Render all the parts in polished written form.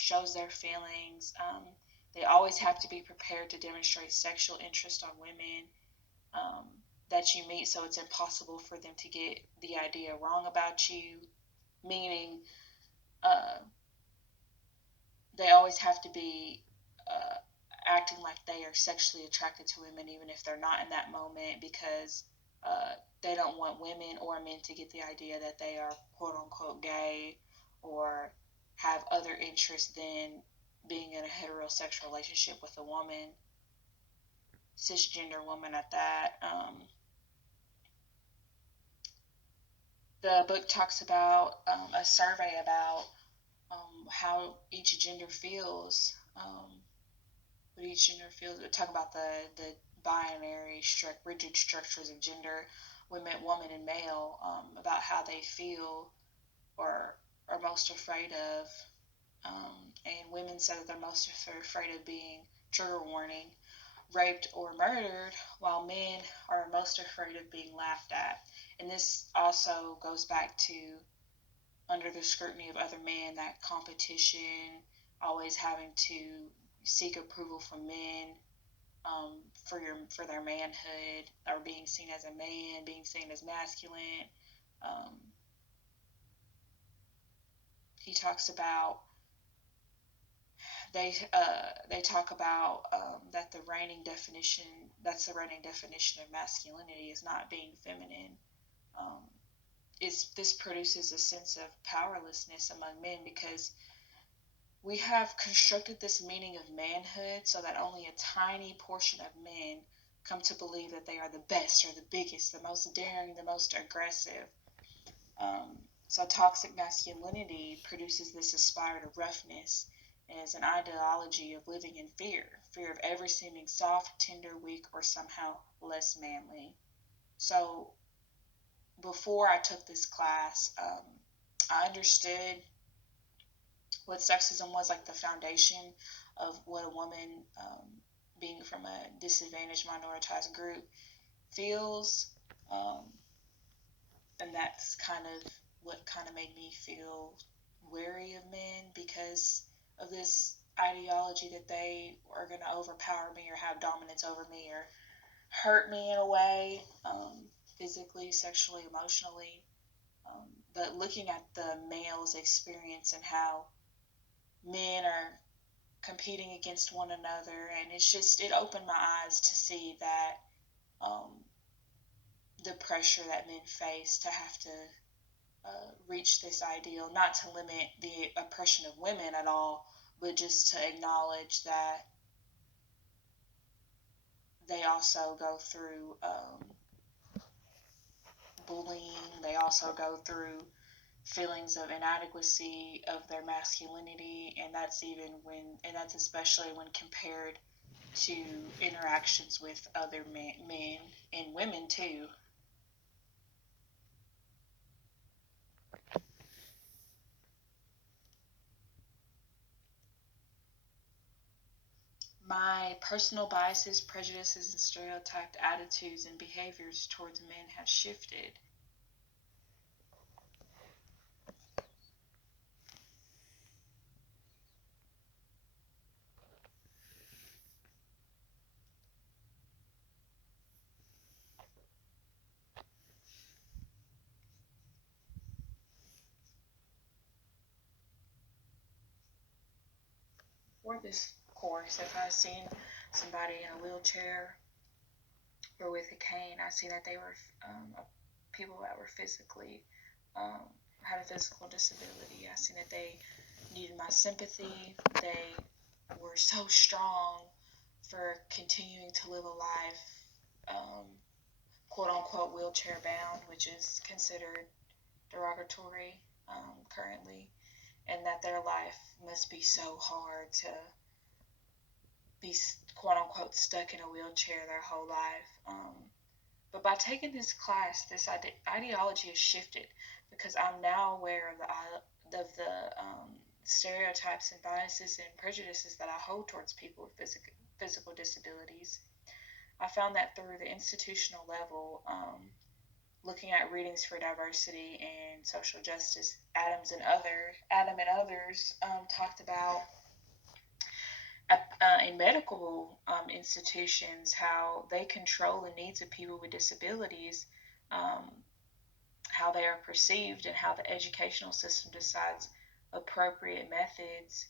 shows their feelings. They always have to be prepared to demonstrate sexual interest on women um, that you meet, so it's impossible for them to get the idea wrong about you. Meaning, uh, they always have to be acting like they are sexually attracted to women, even if they're not in that moment, because they don't want women or men to get the idea that they are quote unquote gay or have other interests than being in a heterosexual relationship with a woman, cisgender woman at that. The book talks about a survey about how each gender feels. What each gender feels. We talk about the binary, rigid structures of gender, woman, and male, about how they feel or are most afraid of. And women say that they're most afraid of being, trigger warning, raped or murdered, while men are most afraid of being laughed at. And this also goes back to under the scrutiny of other men, that competition, always having to seek approval from men for their manhood, or being seen as a man, being seen as masculine. Um, he talks about they talk about that the reigning definition of masculinity is not being feminine. Um, this produces a sense of powerlessness among men because we have constructed this meaning of manhood so that only a tiny portion of men come to believe that they are the best or the biggest, the most daring, the most aggressive. So toxic masculinity produces this aspire to roughness and is an ideology of living in fear of ever seeming soft, tender, weak, or somehow less manly. So before I took this class, I understood what sexism was, like the foundation of what a woman, being from a disadvantaged, minoritized group, feels. Um, and that's kind of what kind of made me feel wary of men because of this ideology that they are going to overpower me or have dominance over me or hurt me in a way, physically, sexually, emotionally. But looking at the male's experience and how men are competing against one another, and it opened my eyes to see that um, the pressure that men face to have to reach this ideal, not to limit the oppression of women at all, but just to acknowledge that they also go through bullying, they also go through feelings of inadequacy of their masculinity, and that's especially when compared to interactions with other men and women too. My personal biases, prejudices, and stereotyped attitudes and behaviors towards men have shifted. For this course, if I've seen somebody in a wheelchair or with a cane, I see that they were people that were physically um, had a physical disability. I seen that they needed my sympathy. They were so strong for continuing to live a life, quote unquote, wheelchair bound, which is considered derogatory currently, and that their life must be so hard to be, quote unquote, stuck in a wheelchair their whole life. But by taking this class, this ideology has shifted because I'm now aware of the stereotypes and biases and prejudices that I hold towards people with physical disabilities. I found that through the institutional level, looking at readings for diversity and social justice, Adam and others talked about in medical institutions how they control the needs of people with disabilities, um, how they are perceived, and how the educational system decides appropriate methods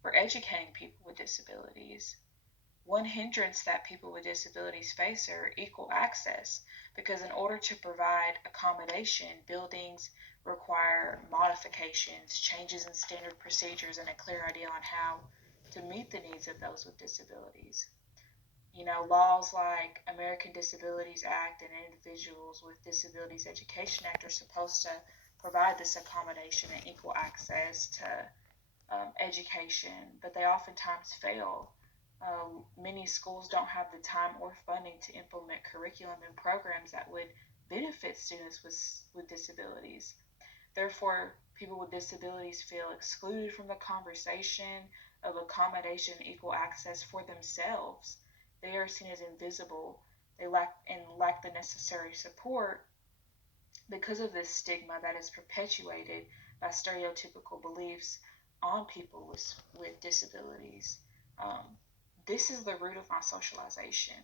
for educating people with disabilities. One hindrance that people with disabilities face are equal access, because in order to provide accommodation, buildings require modifications, changes in standard procedures, and a clear idea on how to meet the needs of those with disabilities. Laws like American Disabilities Act and Individuals with Disabilities Education Act are supposed to provide this accommodation and equal access to education, but they oftentimes fail. Many schools don't have the time or funding to implement curriculum and programs that would benefit students with disabilities. Therefore, people with disabilities feel excluded from the conversation of accommodation and equal access for themselves. They are seen as invisible. They lack the necessary support because of this stigma that is perpetuated by stereotypical beliefs on people with disabilities. Um, this is the root of my socialization.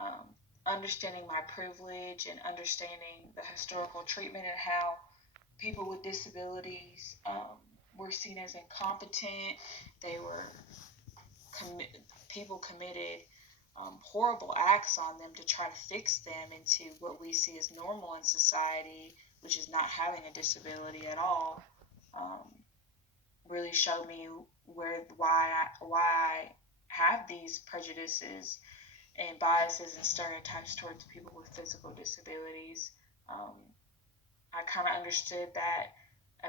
Um, Understanding my privilege and understanding the historical treatment and how people with disabilities were seen as incompetent. They were people committed horrible acts on them to try to fix them into what we see as normal in society, which is not having a disability at all. Um, really showed me why I have these prejudices and biases and stereotypes towards people with physical disabilities. Um, I kind of understood that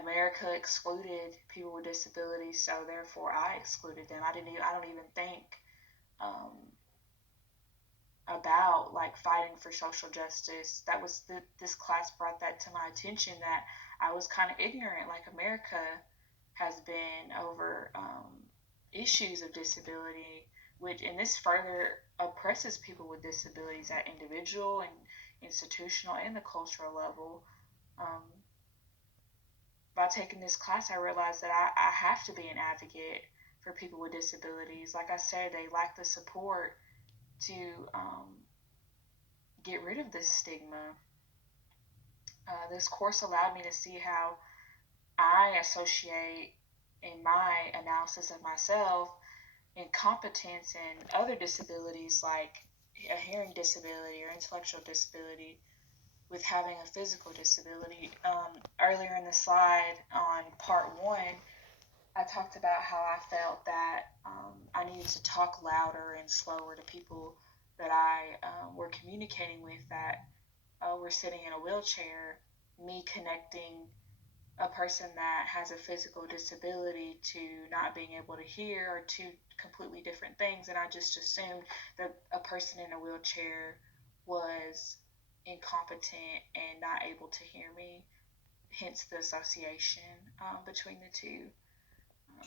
America excluded people with disabilities, so therefore I excluded them. I don't even think um, about like fighting for social justice. This class brought that to my attention, that I was kind of ignorant. Like, America has been over issues of disability, and this further oppresses people with disabilities at individual and institutional and the cultural level. Um, by taking this class, I realized that I have to be an advocate for people with disabilities. Like I said, they lack the support to get rid of this stigma. This course allowed me to see how I associate in my analysis of myself incompetence and other disabilities like a hearing disability or intellectual disability with having a physical disability. Earlier in the slide on part one, I talked about how I felt that I needed to talk louder and slower to people that I were communicating with that were sitting in a wheelchair. Me connecting a person that has a physical disability to not being able to hear are two completely different things, and I just assumed that a person in a wheelchair was incompetent and not able to hear me, hence the association between the two.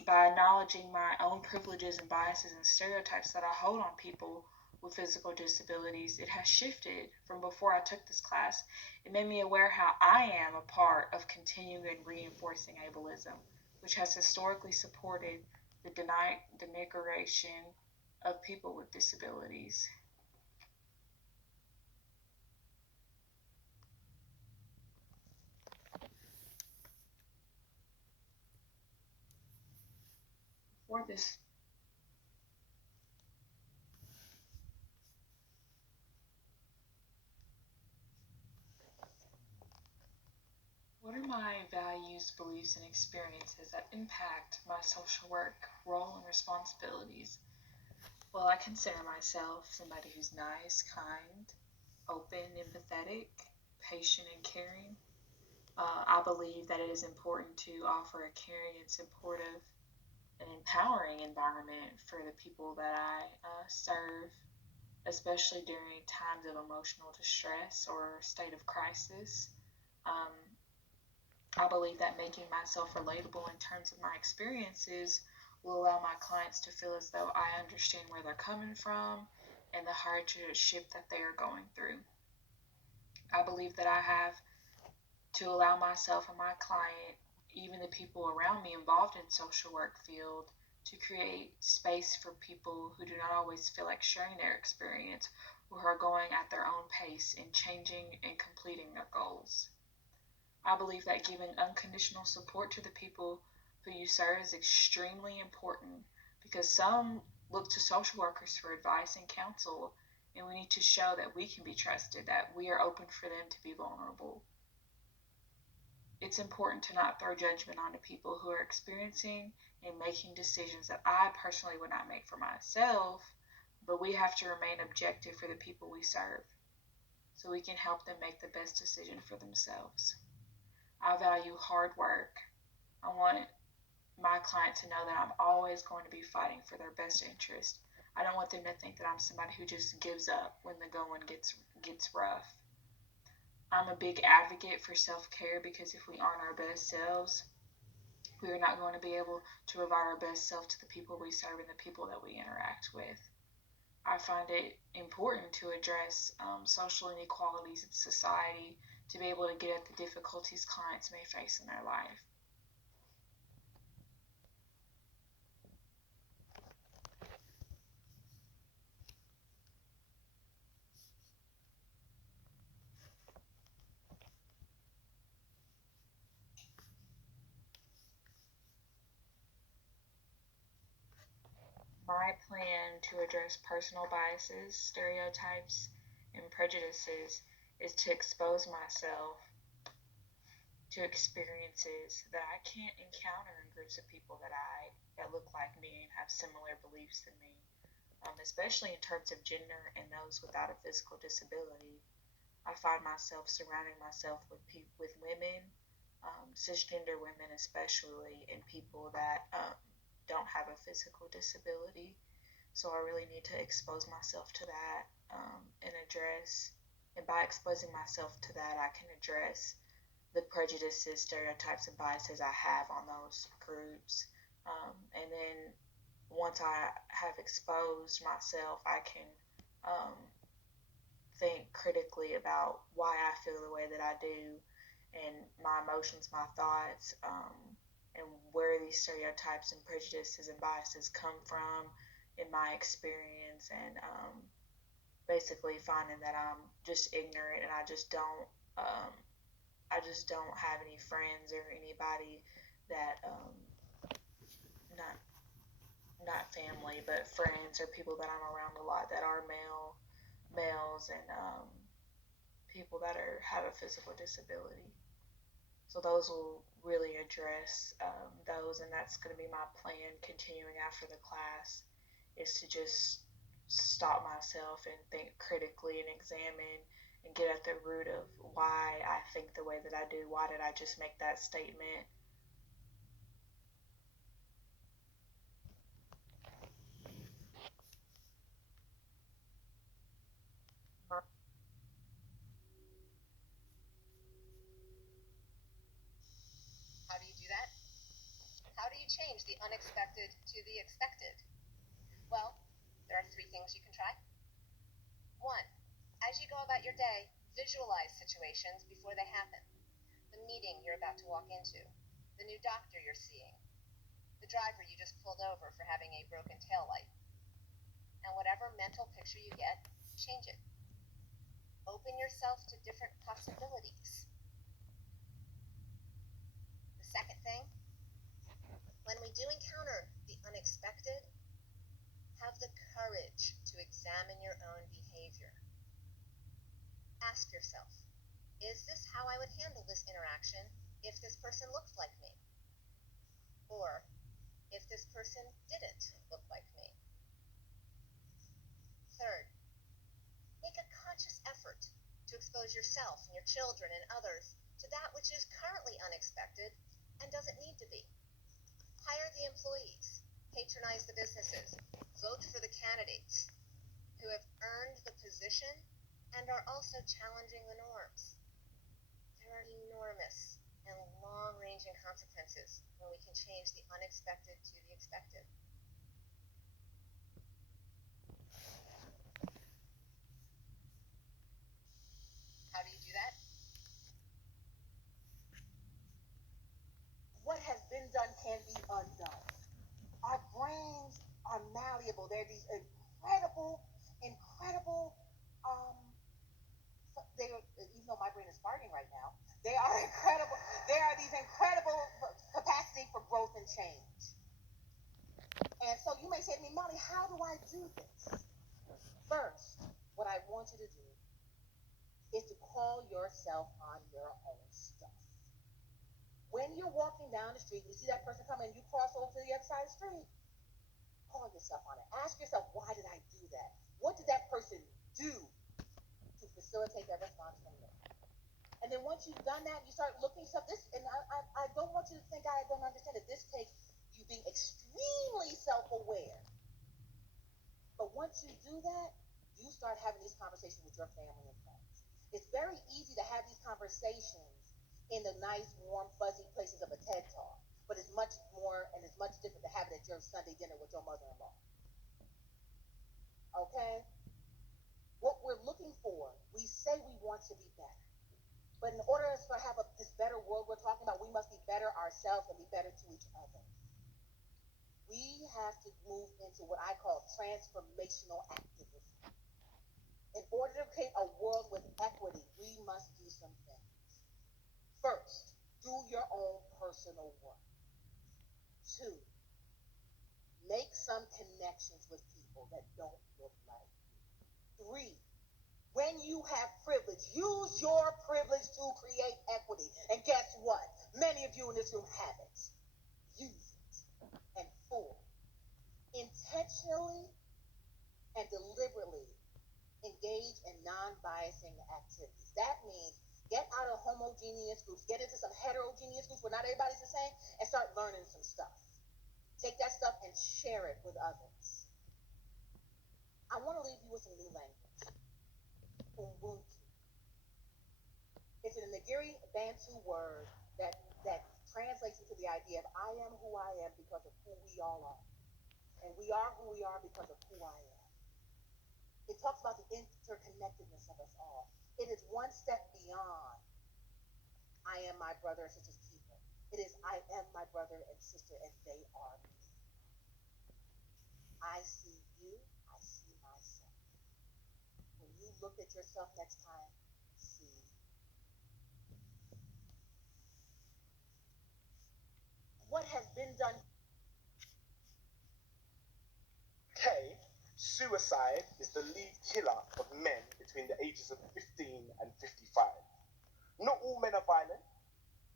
By acknowledging my own privileges and biases and stereotypes that I hold on people with physical disabilities, it has shifted from before I took this class. It made me aware how I am a part of continuing and reinforcing ableism, which has historically supported the denigration of people with disabilities. For this, what are my values, beliefs, and experiences that impact my social work role and responsibilities? Well, I consider myself somebody who's nice, kind, open, empathetic, patient, and caring. I believe that it is important to offer a caring and supportive and empowering environment for the people that I serve, especially during times of emotional distress or state of crisis. Um, I believe that making myself relatable in terms of my experiences will allow my clients to feel as though I understand where they're coming from and the hardship that they are going through. I believe that I have to allow myself and my client, even the people around me involved in social work field, to create space for people who do not always feel like sharing their experience or who are going at their own pace in changing and completing their goals. I believe that giving unconditional support to the people who you serve is extremely important because some look to social workers for advice and counsel, and we need to show that we can be trusted, that we are open for them to be vulnerable. It's important to not throw judgment onto people who are experiencing and making decisions that I personally would not make for myself, but we have to remain objective for the people we serve so we can help them make the best decision for themselves. I value hard work. I want my client to know that I'm always going to be fighting for their best interest. I don't want them to think that I'm somebody who just gives up when the going gets rough. I'm a big advocate for self-care because if we aren't our best selves, we are not going to be able to provide our best self to the people we serve and the people that we interact with. I find it important to address social inequalities in society to be able to get at the difficulties clients may face in their life. My plan to address personal biases, stereotypes, and prejudices is to expose myself to experiences that I can't encounter in groups of people that look like me and have similar beliefs than me, especially in terms of gender and those without a physical disability. I find myself surrounding myself with women, cisgender women especially, and people that don't have a physical disability. So I really need to expose myself to that and address. And by exposing myself to that, I can address the prejudices, stereotypes, and biases I have on those groups. And then once I have exposed myself, I can um, think critically about why I feel the way that I do and my emotions, my thoughts, and where these stereotypes and prejudices and biases come from in my experience, and basically finding that I'm just ignorant and um, I just don't have any friends or anybody that not not family but friends or people that I'm around a lot that are males and people that have a physical disability. So those will really address those, and that's going to be my plan continuing after the class is to just stop myself and think critically and examine and get at the root of why I think the way that I do. Why did I just make that statement? How do you do that? How do you change the unexpected to the expected? Well, there are three things you can try. One, as you go about your day, visualize situations before they happen. The meeting you're about to walk into, the new doctor you're seeing, the driver you just pulled over for having a broken tail light. And whatever mental picture you get, change it. Open yourself to different possibilities. The second thing, when we do encounter the unexpected, have the courage to examine your own behavior. Ask yourself, is this how I would handle this interaction if this person looked like me? Or if this person didn't look like me? Third, make a conscious effort to expose yourself and your children and others to that which is currently unexpected and doesn't need to be. Hire the employees, patronize the businesses, vote for the candidates who have earned the position and are also challenging the norms. There are enormous and long-ranging consequences when we can change the unexpected to the expected. How do you do that? malleable. They're these incredible, um, even though my brain is farting right now, they are incredible. They are these incredible capacity for growth and change. And so you may say to me, Molly, how do I do this? First, what I want you to do is to call yourself on your own stuff. When you're walking down the street, you see that person coming, you cross over to the other side of the street, call yourself on it. Ask yourself, why did I do that? What did that person do to facilitate that response from you? And then once you've done that, you start looking stuff. And I don't want you to think I don't understand it. This takes you being extremely self-aware. But once you do that, you start having these conversations with your family and friends. It's very easy to have these conversations in the nice, warm, fuzzy places of a TED Talk. But it's much more and it's much different to have it at your Sunday dinner with your mother-in-law. Okay? What we're looking for, we say we want to be better. But in order for us to have this better world we're talking about, we must be better ourselves and be better to each other. We have to move into what I call transformational activism. In order to create a world with equity, we must do some things. First, do your own personal work. 2, make some connections with people that don't look like you. 3, when you have privilege, use your privilege to create equity. And guess what? Many of you in this room have it. Use it. And 4, intentionally and deliberately engage in non-biasing activities. That means get out of homogeneous groups, get into some heterogeneous groups where not everybody's the same, and start learning some stuff. Take that stuff and share it with others. I want to leave you with some new language. Ubuntu. It's a Nigerian Bantu word that translates into the idea of I am who I am because of who we all are. And we are who we are because of who I am. It talks about the interconnectedness of us all. It is one step beyond I am my brother and sister's keeper. It is I am my brother and sister and they are me. I see you, I see myself. When you look at yourself next time, see. What has been done? Suicide is the lead killer of men between the ages of 15 and 55. Not all men are violent,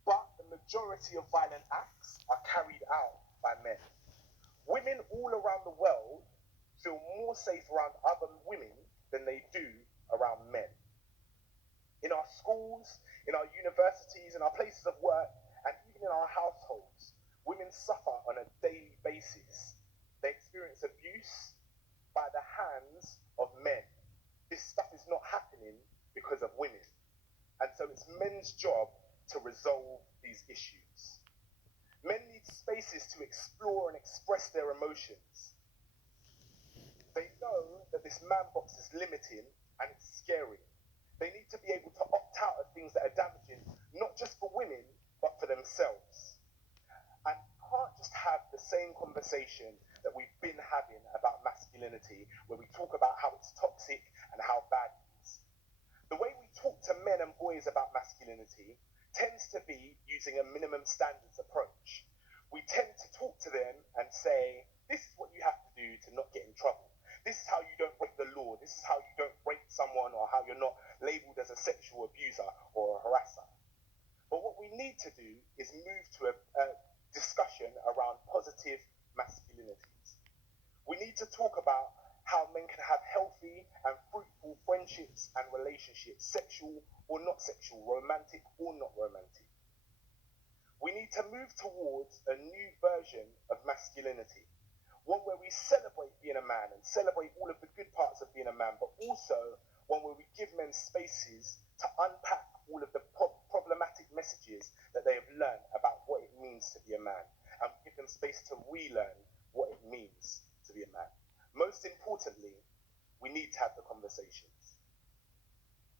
but the majority of violent acts are carried out by men. Women all around the world feel more safe around other women than they do around men. In our schools, in our universities, in our places of work, and even in our households, women suffer on a daily basis. They experience abuse by the hands of men. This stuff is not happening because of women. And so it's men's job to resolve these issues. Men need spaces to explore and express their emotions. They know that this man box is limiting and it's scary. They need to be able to opt out of things that are damaging, not just for women, but for themselves. And you can't just have the same conversation that we've been having about masculinity, where we talk about how it's toxic and how bad it is. The way we talk to men and boys about masculinity tends to be using a minimum standards approach. We tend to talk to them and say, this is what you have to do to not get in trouble. This is how you don't break the law. This is how you don't rape someone, or how you're not labeled as a sexual abuser or a harasser. But what we need to do is move to a discussion around positive masculinities. We need to talk about how men can have healthy and fruitful friendships and relationships, sexual or not sexual, romantic or not romantic. We need to move towards a new version of masculinity, one where we celebrate being a man and celebrate all of the good parts of being a man, but also one where we give men spaces to unpack all of the problematic messages that they have learned about what it means to be a man, and give them space to relearn what it means to be a man. Most importantly, we need to have the conversations.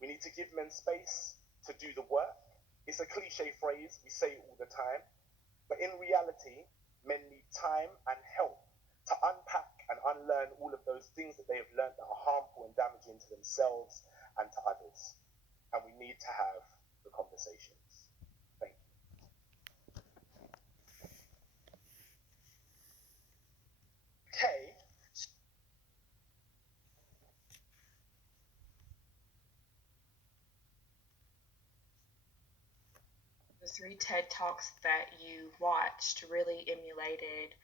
We need to give men space to do the work. It's a cliche phrase, we say it all the time, but in reality, men need time and help to unpack and unlearn unlearn all of those things that they have learned that are harmful and damaging to themselves and to others. And we need to have the conversations. Thank you. Okay. The 3 TED Talks that you watched really emulated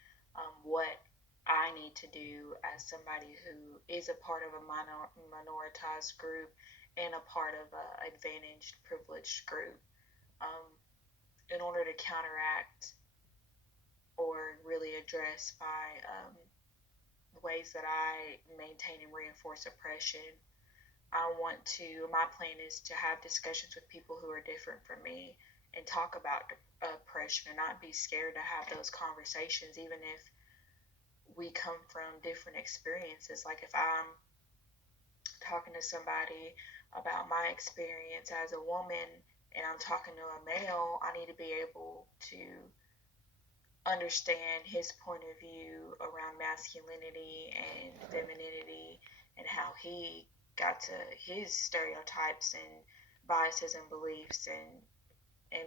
what I need to do as somebody who is a part of a minoritized group and a part of an advantaged, privileged group um, in order to counteract or really address by ways that I maintain and reinforce oppression. My plan is to have discussions with people who are different from me and talk about oppression and not be scared to have those conversations, even if we come from different experiences. Like if I'm talking to somebody about my experience as a woman and I'm talking to a male, I need to be able to understand his point of view around masculinity and femininity and how he got to his stereotypes and biases and beliefs, and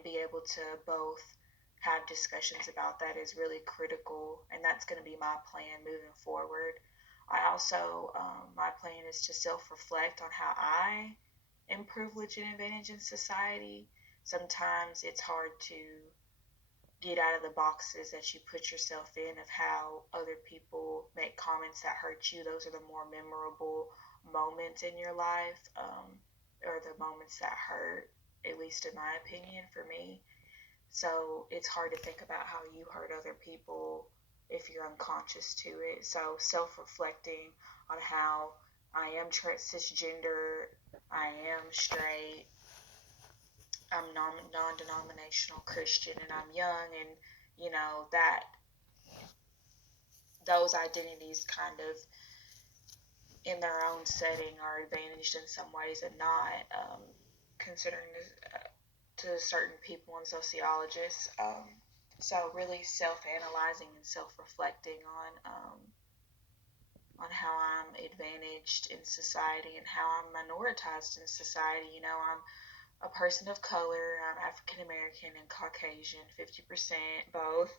be able to both have discussions about that is really critical, and that's going to be my plan moving forward. I also, my plan is to self-reflect on how I am privileged and advantaged in society. Sometimes it's hard to get out of the boxes that you put yourself in of how other people make comments that hurt you. Those are the more memorable moments in your life, or the moments that hurt, at least in my opinion, for me. So it's hard to think about how you hurt other people if you're unconscious to it. So self-reflecting on how I am cisgender, I am straight, I'm non-denominational Christian, and I'm young, and that those identities kind of in their own setting are advantaged in some ways and not, considering to certain people and sociologists. So really self-analyzing and self-reflecting on how I'm advantaged in society and how I'm minoritized in society. I'm a person of color. I'm African American and Caucasian, 50% both.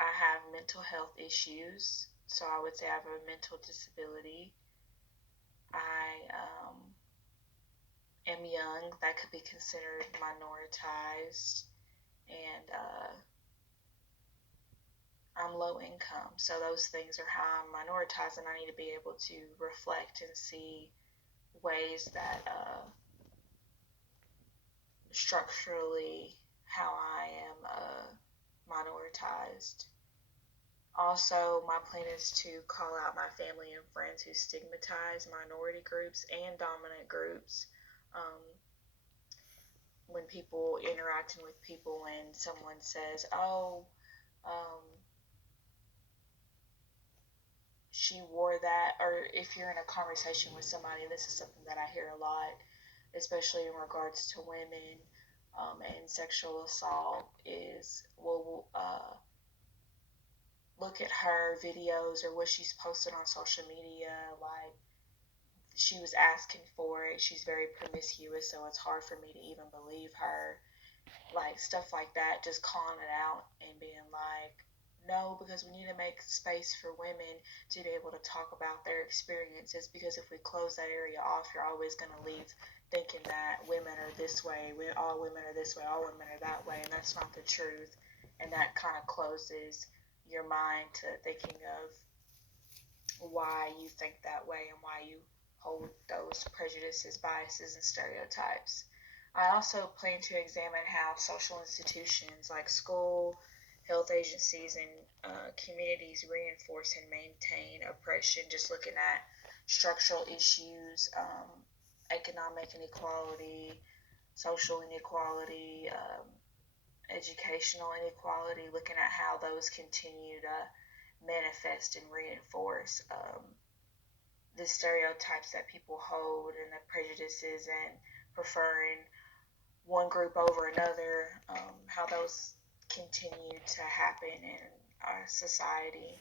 I have mental health issues, so I would say I have a mental disability. I am young, that could be considered minoritized, and I'm low income. So those things are how I'm minoritized, and I need to be able to reflect and see ways that structurally how I am minoritized. Also, my plan is to call out my family and friends who stigmatize minority groups and dominant groups. When people interacting with people and someone says, "Oh, she wore that," or if you're in a conversation with somebody, this is something that I hear a lot, especially in regards to women and sexual assault, is, well, look at her videos or what she's posted on social media, like she was asking for it, she's very promiscuous, so it's hard for me to even believe her. Like stuff like that, just calling it out and being like, no, because we need to make space for women to be able to talk about their experiences, because if we close that area off, you're always going to leave thinking that women are this way, all women are this way, all women are that way, and that's not the truth. And that kind of closes your mind to thinking of why you think that way and why you hold those prejudices, biases, and stereotypes. I also plan to examine how social institutions like school, health agencies, and communities reinforce and maintain oppression, just looking at structural issues, economic inequality, social inequality, educational inequality, looking at how those continue to manifest and reinforce the stereotypes that people hold and the prejudices and preferring one group over another, how those continue to happen in our society.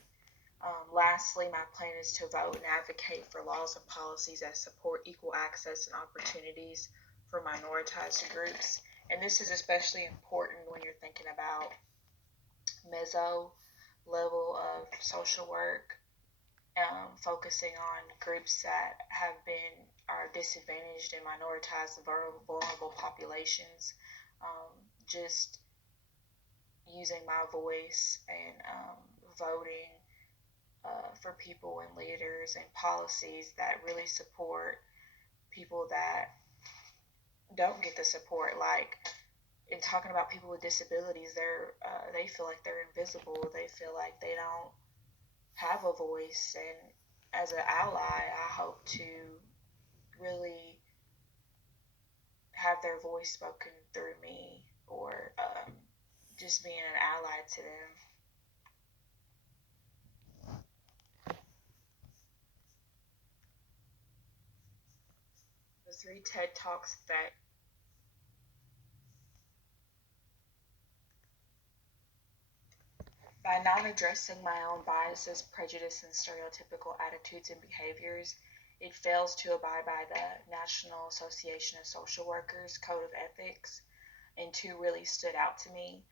Lastly, my plan is to vote and advocate for laws and policies that support equal access and opportunities for minoritized groups. And this is especially important when you're thinking about meso level of social work, focusing on groups that are disadvantaged and minoritized, vulnerable populations. Just using my voice and voting for people and leaders and policies that really support people that don't get the support. Like, in talking about people with disabilities, they feel like they're invisible. They feel like they don't have a voice. And as an ally, I hope to really have their voice spoken through me, or just being an ally to them. The 3 TED Talks that by not addressing my own biases, prejudice, and stereotypical attitudes and behaviors, it fails to abide by the National Association of Social Workers Code of Ethics. And 2 really stood out to me.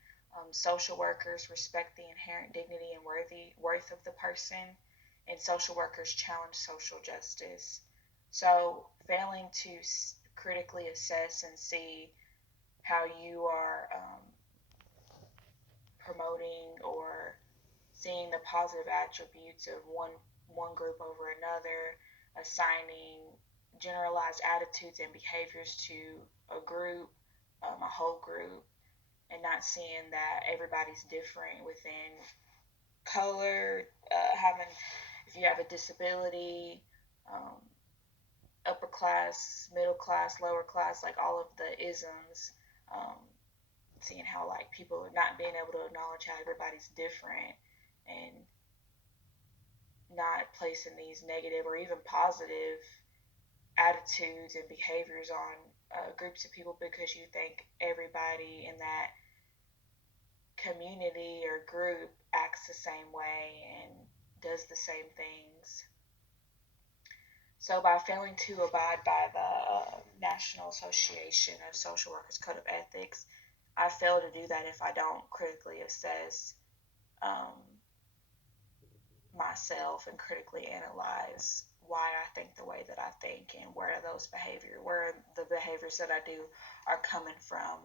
Social workers respect the inherent dignity and worth of the person, and social workers challenge social justice. So, failing to critically assess and see how you are promoting or seeing the positive attributes of one group over another, assigning generalized attitudes and behaviors to a group, a whole group, and not seeing that everybody's different within color, if you have a disability, upper class, middle class, lower class, like all of the isms. Seeing how like people not being able to acknowledge how everybody's different, and not placing these negative or even positive attitudes and behaviors on groups of people because you think everybody in that community or group acts the same way and does the same things. So by failing to abide by the National Association of Social Workers Code of Ethics, I fail to do that if I don't critically assess myself and critically analyze why I think the way that I think, and where the behaviors that I do are coming from.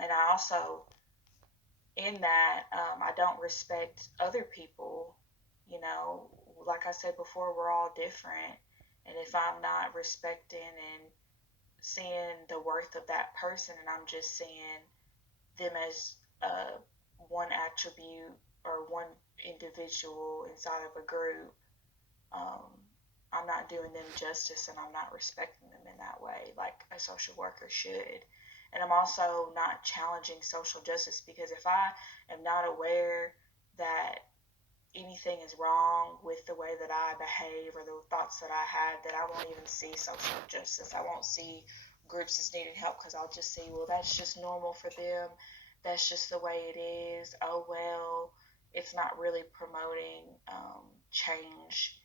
And I also, in that, I don't respect other people. You know, like I said before, we're all different. And if I'm not respecting and seeing the worth of that person, and I'm just seeing them as one attribute or one individual inside of a group, I'm not doing them justice, and I'm not respecting them in that way like a social worker should. And I'm also not challenging social justice, because if I am not aware that anything is wrong with the way that I behave or the thoughts that I have, that I won't even see social justice. I won't see groups as needing help, because I'll just see, well, that's just normal for them. That's just the way it is. Oh, well, it's not really promoting change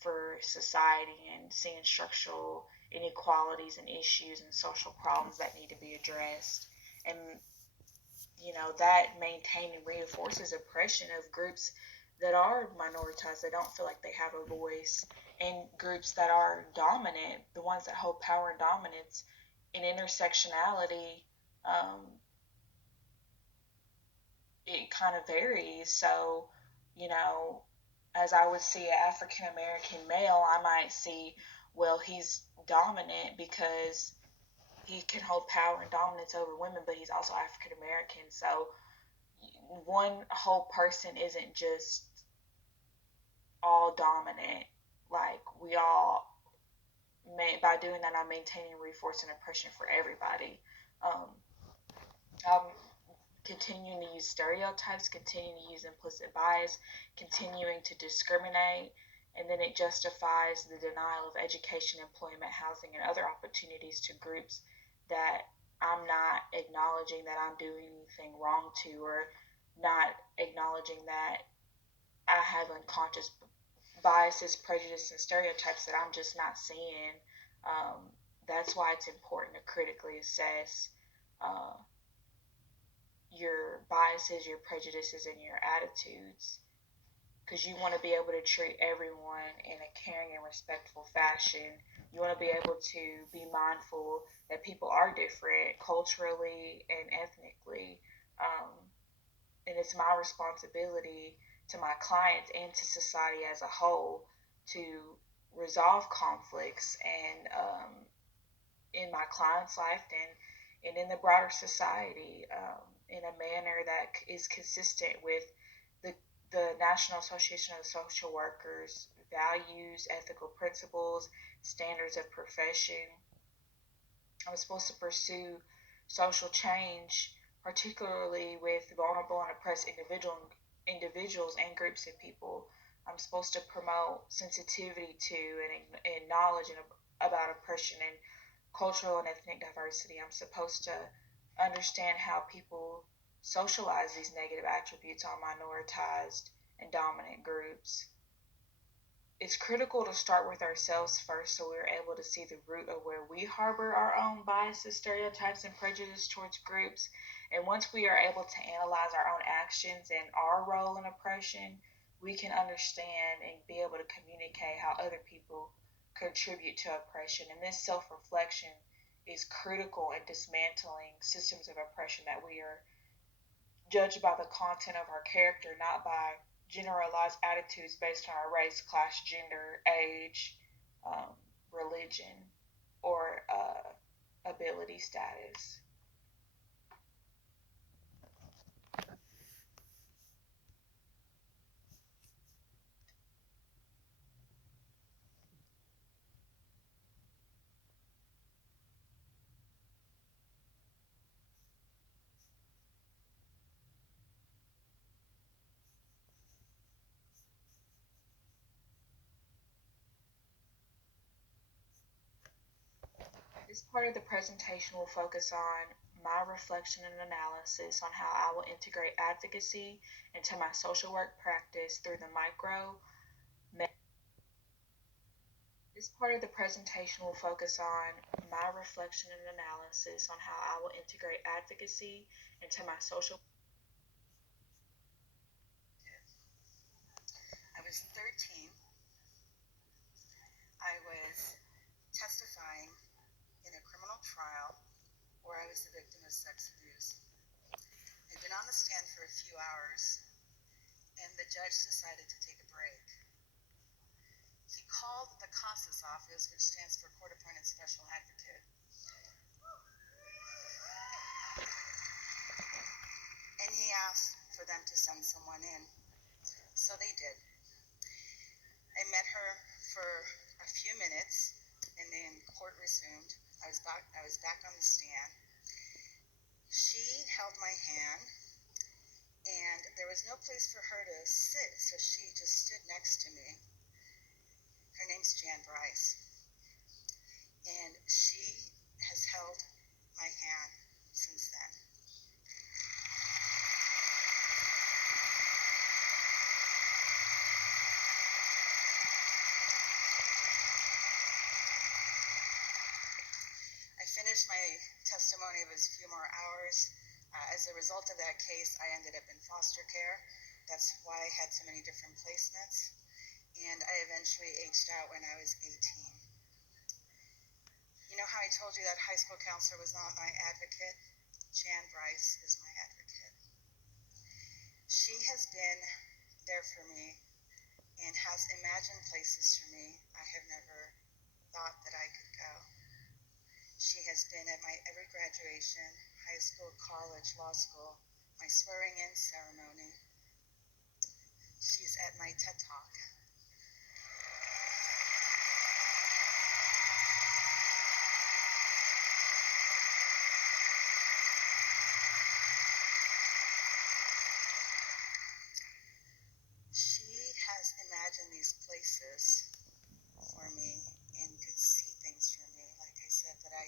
for society and seeing structural inequalities and issues and social problems that need to be addressed. And, you know, that maintains and reinforces oppression of groups that are minoritized, that don't feel like they have a voice, and groups that are dominant, the ones that hold power and dominance. In intersectionality, it kind of varies. So, you know, as I would see an African American male, I might see, well, he's dominant because he can hold power and dominance over women, but he's also African American. So one whole person isn't just all dominant. Like, we all, by doing that, I'm maintaining, reinforcing oppression for everybody. I'm continuing to use stereotypes, continuing to use implicit bias, continuing to discriminate, and then it justifies the denial of education, employment, housing, and other opportunities to groups that I'm not acknowledging that I'm doing anything wrong to, or not acknowledging that I have of unconscious biases, prejudice, and stereotypes that I'm just not seeing. That's why it's important to critically assess uh, your biases, your prejudices, and your attitudes, because you want to be able to treat everyone in a caring and respectful fashion. You want to be able to be mindful that people are different culturally and ethnically. Um, and it's my responsibility to my clients and to society as a whole to resolve conflicts and in my client's life and in the broader society in a manner that is consistent with the, the National Association of Social Workers values, ethical principles, standards of profession. I'm supposed to pursue social change, particularly with vulnerable and oppressed individuals and groups of people. I'm supposed to promote sensitivity to and knowledge about oppression and cultural and ethnic diversity. I'm supposed to understand how people socialize these negative attributes on minoritized and dominant groups. It's critical to start with ourselves first so we're able to see the root of where we harbor our own biases, stereotypes, and prejudice towards groups. And once we are able to analyze our own actions and our role in oppression, we can understand and be able to communicate how other people contribute to oppression. And this self reflection is critical in dismantling systems of oppression that we are judged by the content of our character, not by generalized attitudes based on our race, class, gender, age, um, religion, or ability status. This part of the presentation will focus on my reflection and analysis on how I will integrate advocacy into my social work practice through the micro. This part of the presentation will focus on my reflection and analysis on how I will integrate advocacy into my social. I was 13. I was testifying in a criminal trial where I was the victim of sex abuse. I'd been on the stand for a few hours, and the judge decided to take a break. He called the CASA's office, which stands for Court Appointed Special Advocate, and he asked for them to send someone in. So they did. I met her for a few minutes, and then court resumed. I was back on the stand. She held my hand, and there was no place for her to sit, so she just stood next to me. Her name's Jan Bryce, and she has held my hand since then. I finished my testimony. It was a few more hours. As a result of that case, I ended up in foster care. That's why I had so many different placements. And I eventually aged out when I was 18. You know how I told you that high school counselor was not my advocate? Jan Bryce is my advocate. She has been there for me and has imagined places for me I have never thought that I could go. She has been at my every graduation, high school, college, law school, my swearing-in ceremony. She's at my TED Talk. She has imagined these places for me and could see things for me, like I said, that I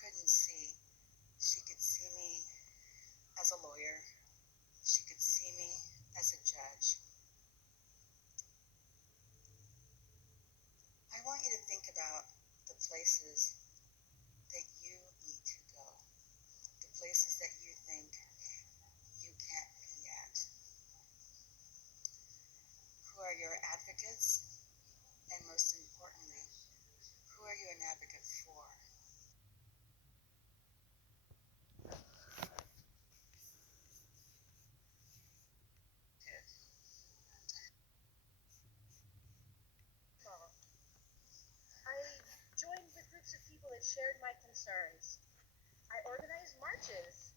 couldn't see. She could see me as a lawyer. She could see me are your advocates? And most importantly, who are you an advocate for? I joined with groups of people that shared my concerns. I organized marches.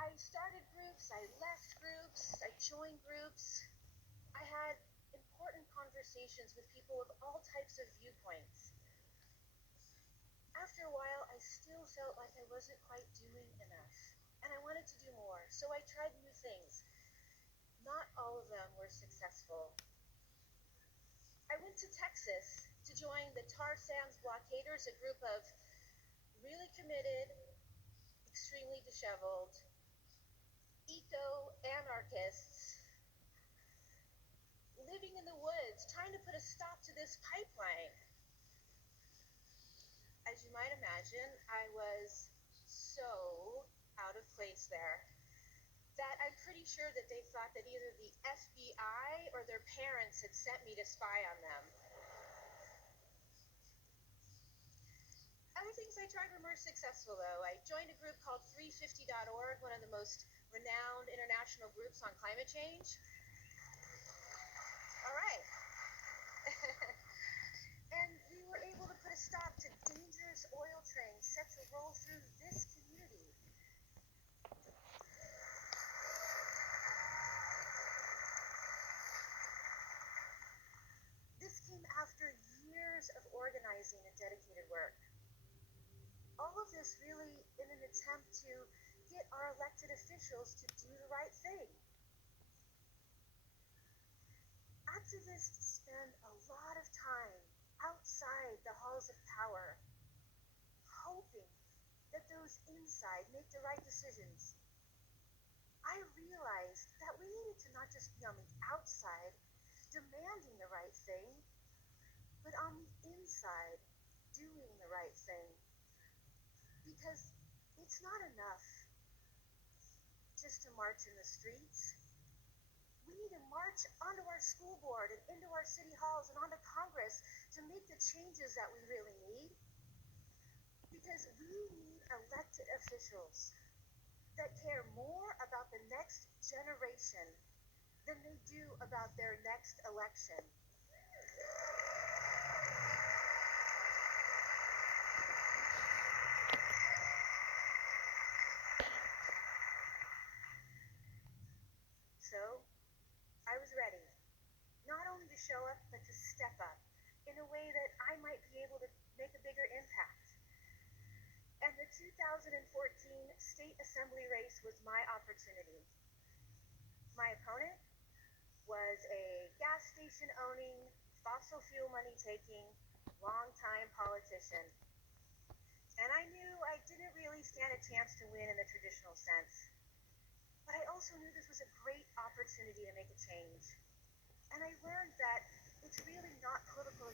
I started groups, I left groups, I joined groups. I had important conversations with people of all types of viewpoints. After a while, I still felt like I wasn't quite doing enough, and I wanted to do more, so I tried new things. Not all of them were successful. I went to Texas to join the Tar Sands Blockaders, a group of really committed, extremely disheveled, eco-anarchists living in the woods, trying to put a stop to this pipeline. As you might imagine, I was so out of place there that I'm pretty sure that they thought that either the FBI or their parents had sent me to spy on them. Other things I tried were more successful, though. I joined a group called 350.org, one of the most renowned international groups on climate change. All right. And we were able to put a stop to dangerous oil trains set to roll through this community. This came after years of organizing and dedicated work. All of this really in an attempt to get our elected officials to do the right thing. Activists spend a lot of time outside the halls of power, hoping that those inside make the right decisions. I realized that we needed to not just be on the outside demanding the right thing, but on the inside doing the right thing. Because it's not enough just to march in the streets. We need to march onto our school board and into our city halls and onto Congress to make the changes that we really need. Because we need elected officials that care more about the next generation than they do about their next election. So, I was ready, not only to show up, but to step up in a way that I might be able to make a bigger impact. And the 2014 state assembly race was my opportunity. My opponent was a gas station owning, fossil fuel money taking, longtime politician. And I knew I didn't really stand a chance to win in the traditional sense. But I also knew this was a great opportunity to make a change. And I learned that it's really not political